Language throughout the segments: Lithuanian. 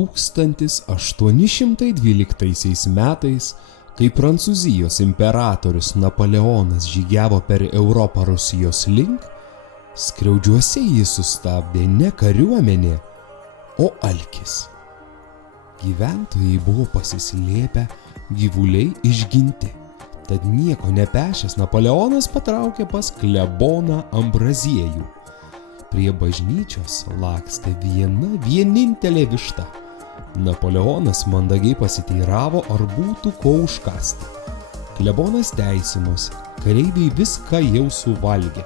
1812 metais, kai Prancūzijos imperatorius Napoleonas žygiavo per Europą Rusijos link, Skriaudžiuose jį sustabdė ne kariuomenė, o alkis. Gyventojai buvo pasislėpę, gyvuliai išginti. Tad nieko nepešęs Napoleonas patraukė pas kleboną Ambraziejų. Prie bažnyčios lakstė vienintelė višta. Napoleonas mandagiai pasiteiravo, ar būtų ko užkasti. Klebonas teisinosi, kareiviai viską jau suvalgė.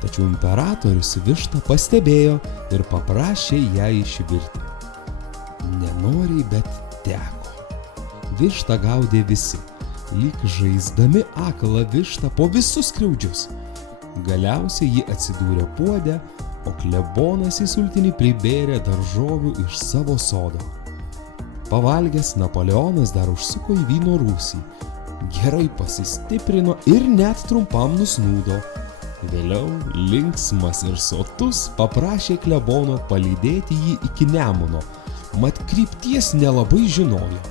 Tačiau imperatorius vištą pastebėjo ir paprašė ją išvirti. Nenoriai, bet teko. Vištą gaudė visi, lyg žaisdami aklą vištą po visus skriaudžius. Galiausiai ji atsidūrė puode, o klebonas į sultinį pribėrė daržovių iš savo sodo. Pavalgęs, Napoleonas dar užsuko į vyno rūsį, gerai pasistiprino ir net trumpam nusnūdo. Vėliau, linksmas ir sotus, paprašė klebono palydėti jį iki Nemuno, mat krypties nelabai žinojo.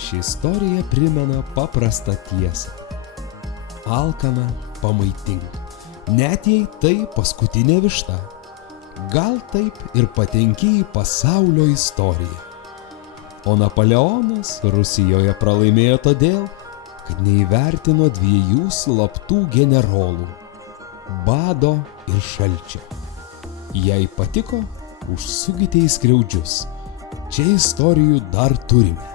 Ši istorija primena paprastą tiesą. Alkaną pamaitink, net jei tai paskutinė višta. Gal taip ir patenki į pasaulio istoriją. O Napoleonas Rusijoje pralaimėjo todėl, kad neįvertino dviejų slaptų generolų – bado ir šalčio. Jei patiko, užsukite į Skriaudžius. Čia istorijų dar turime.